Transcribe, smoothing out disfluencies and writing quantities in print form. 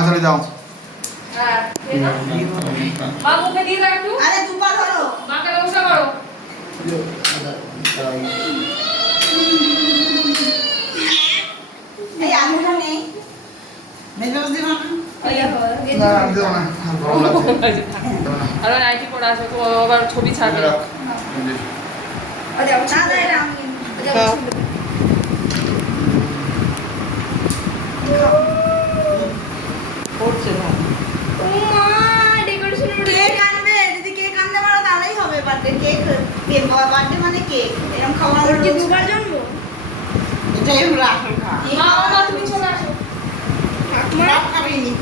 পাখা চালিয়ে দাও। হ্যাঁ মা মুখে দিয়ে দাও একটু। আরে দুপা ধরো। মাকে নমস্কার করো। এই আলুটা নেই মেজবাস দিব না না আমি দেবো না, গরম লাগছে। আর নাইটি পড়া আছে তো আবার ছবি ছাড়বে। আরে না না এটা আমি পড়ছে না। ও মা ডেকোরেশন কেক আনবে যদি কেক আনতে পারো তাহলেই হবে বার্থডে কেক বার্থডে মানে কেক এরকম খাওয়া ওর কি দুবার জন্ম এটাই আমরা এখন খা মা তুমি চলে আসো। মা খাবেনি